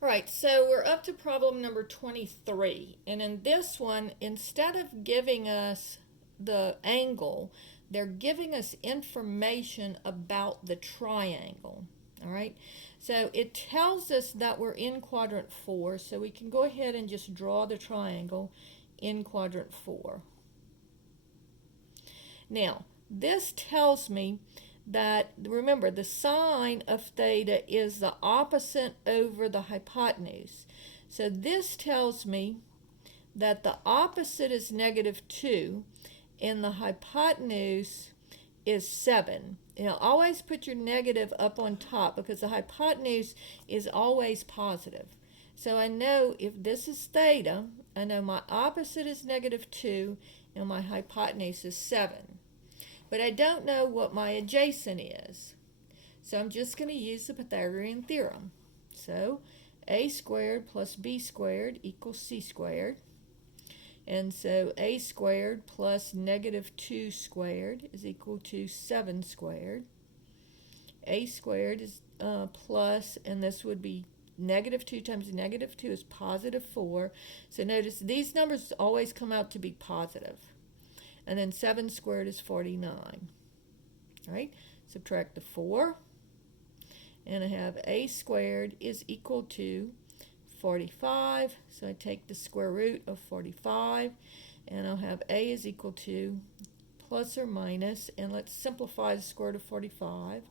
All right, so we're up to problem number 23. And in this one, instead of giving us the angle, they're giving us information about the triangle. All right, so it tells us that we're in quadrant 4, so we can go ahead and just draw the triangle in quadrant 4. Now, this tells me that, remember, the sine of theta is the opposite over the hypotenuse. So this tells me that the opposite is -2 and the hypotenuse is 7. Always put your negative up on top because the hypotenuse is always positive. So I know if this is theta, I know my opposite is -2 and my hypotenuse is 7. But I don't know what my adjacent is. So I'm just going to use the Pythagorean theorem. So a squared plus b squared equals c squared. And so a squared plus -2 squared is equal to 7 squared. A squared is plus, and this would be -2 times -2 is +4. So notice these numbers always come out to be positive. And then 7 squared is 49. All right, subtract the 4. And I have a squared is equal to 45. So I take the square root of 45. And I'll have a is equal to plus or minus. And let's simplify the square root of 45.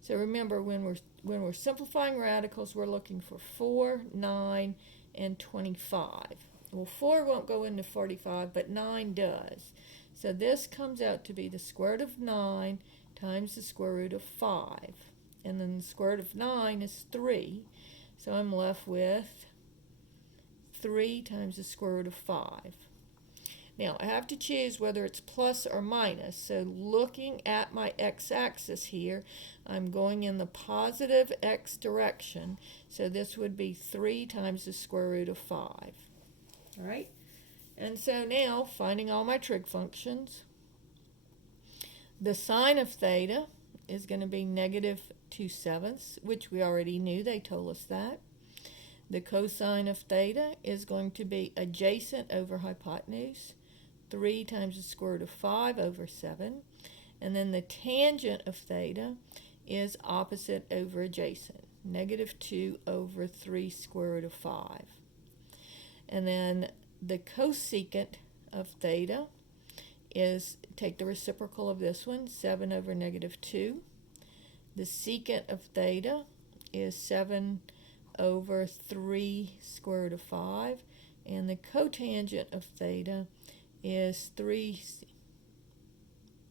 So remember, when we're simplifying radicals, we're looking for 4, 9, and 25. Well, 4 won't go into 45, but 9 does. So this comes out to be the square root of 9 times the square root of 5. And then the square root of 9 is 3. So I'm left with 3 times the square root of 5. Now, I have to choose whether it's plus or minus. So looking at my x-axis here, I'm going in the positive x direction. So this would be 3 times the square root of 5. All right? And so now, finding all my trig functions, the sine of theta is going to be -2/7, which we already knew. They told us that. The cosine of theta is going to be adjacent over hypotenuse, 3 times the square root of 5 over 7. And then the tangent of theta is opposite over adjacent, -2 over 3 square root of 5. And then the cosecant of theta is, take the reciprocal of this one, 7 over -2. The secant of theta is 7 over 3 square root of 5. And the cotangent of theta is 3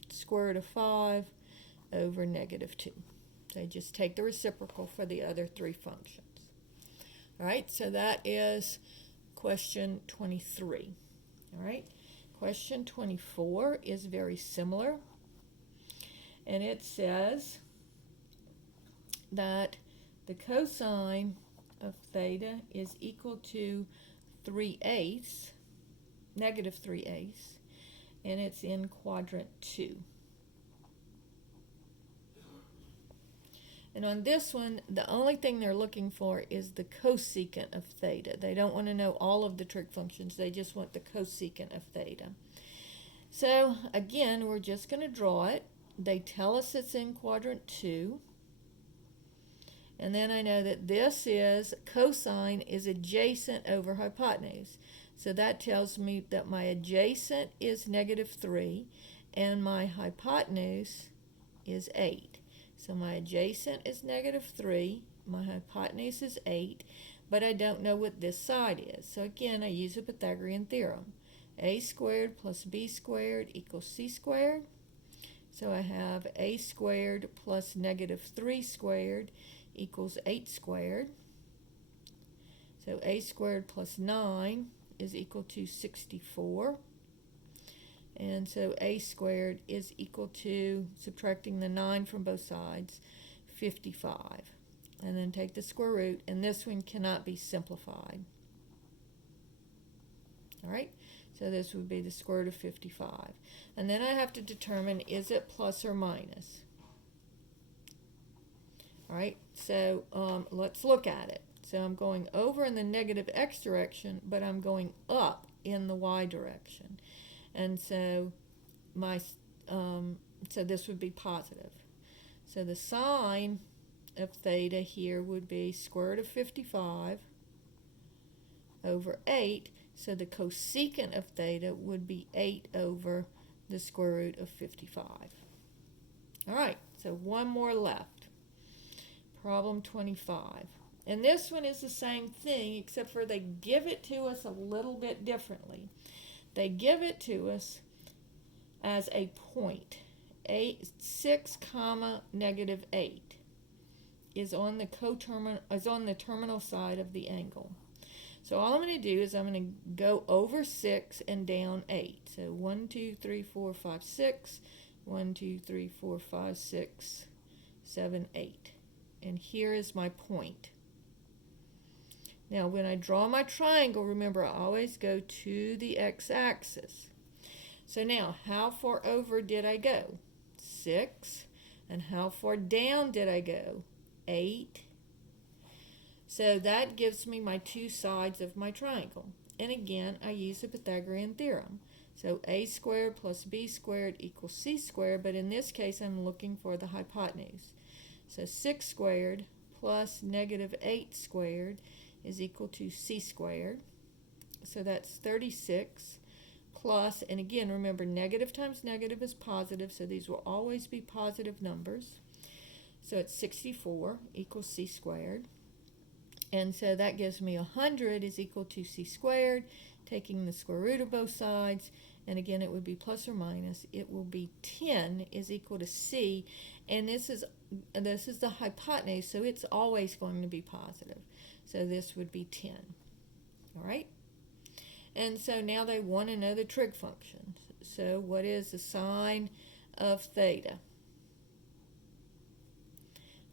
square root of 5 over -2. So just take the reciprocal for the other three functions. All right, so that is question 23. All right, question 24 is very similar, and it says that the cosine of theta is equal to 3/8, -3/8, and it's in quadrant 2. And on this one, the only thing they're looking for is the cosecant of theta. They don't want to know all of the trig functions. They just want the cosecant of theta. So again, we're just going to draw it. They tell us it's in quadrant 2. And then I know that this is, cosine is adjacent over hypotenuse. So that tells me that my adjacent is -3 and my hypotenuse is 8. So my adjacent is -3, my hypotenuse is 8, but I don't know what this side is. So again, I use the Pythagorean theorem. A squared plus b squared equals c squared. So I have a squared plus -3 squared equals 8 squared. So a squared plus 9 is equal to 64. And so a squared is equal to, subtracting the 9 from both sides, 55. And then take the square root, and this one cannot be simplified. All right, so this would be the square root of 55. And then I have to determine, is it plus or minus? All right, so let's look at it. So I'm going over in the negative x direction, but I'm going up in the y direction. And so so this would be positive. So the sine of theta here would be square root of 55 over 8. So the cosecant of theta would be 8 over the square root of 55. All right, so one more left. Problem 25. And this one is the same thing, except for they give it to us a little bit differently. They give it to us as a point. 6 comma negative 8 is on the terminal side of the angle. So all I'm going to do is I'm going to go over 6 and down 8. So 1, 2, 3, 4, 5, 6. 1, 2, 3, 4, 5, 6, 7, 8. And here is my point. Now when I draw my triangle, remember I always go to the x-axis. So now, how far over did I go? 6. And how far down did I go? 8. So that gives me my two sides of my triangle. And again, I use the Pythagorean theorem. So a squared plus b squared equals c squared, but in this case I'm looking for the hypotenuse. So 6 squared plus negative 8 squared is equal to c squared. So that's 36 plus, and again remember negative times negative is positive, so these will always be positive numbers. So it's 64 equals c squared. And so that gives me 100 is equal to c squared, taking the square root of both sides, and again it would be plus or minus. It will be 10 is equal to c, and this is the hypotenuse, so it's always going to be positive. So this would be 10. All right? And so now they want to know the trig functions. So what is the sine of theta?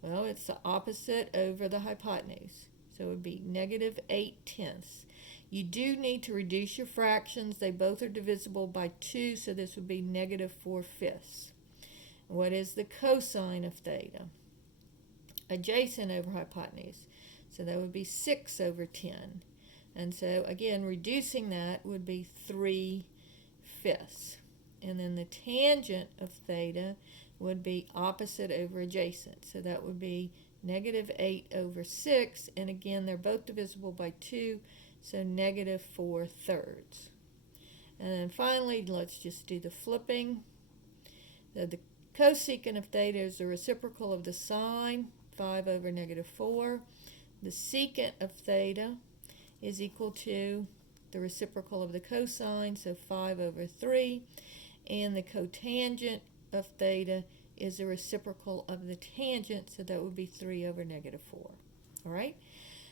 Well, it's the opposite over the hypotenuse. So it would be negative 8/10. You do need to reduce your fractions. They both are divisible by 2, so this would be negative 4/5. What is the cosine of theta? Adjacent over hypotenuse. So that would be 6 over 10. And so, again, reducing that would be 3/5. And then the tangent of theta would be opposite over adjacent. So that would be negative 8 over 6. And again, they're both divisible by 2, so negative 4/3. And then finally, let's just do the flipping. The cosecant of theta is the reciprocal of the sine, 5 over negative 4. The secant of theta is equal to the reciprocal of the cosine, so 5 over 3. And the cotangent of theta is the reciprocal of the tangent, so that would be 3 over negative 4. All right?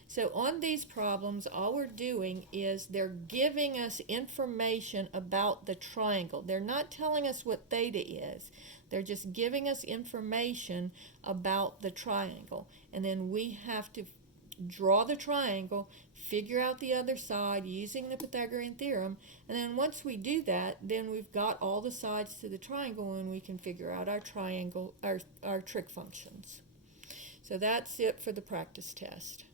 So on these problems, all we're doing is they're giving us information about the triangle. They're not telling us what theta is. They're just giving us information about the triangle. And then we have to draw the triangle, figure out the other side using the Pythagorean theorem, and then once we do that, then we've got all the sides to the triangle and we can figure out our triangle, our trig functions. So that's it for the practice test.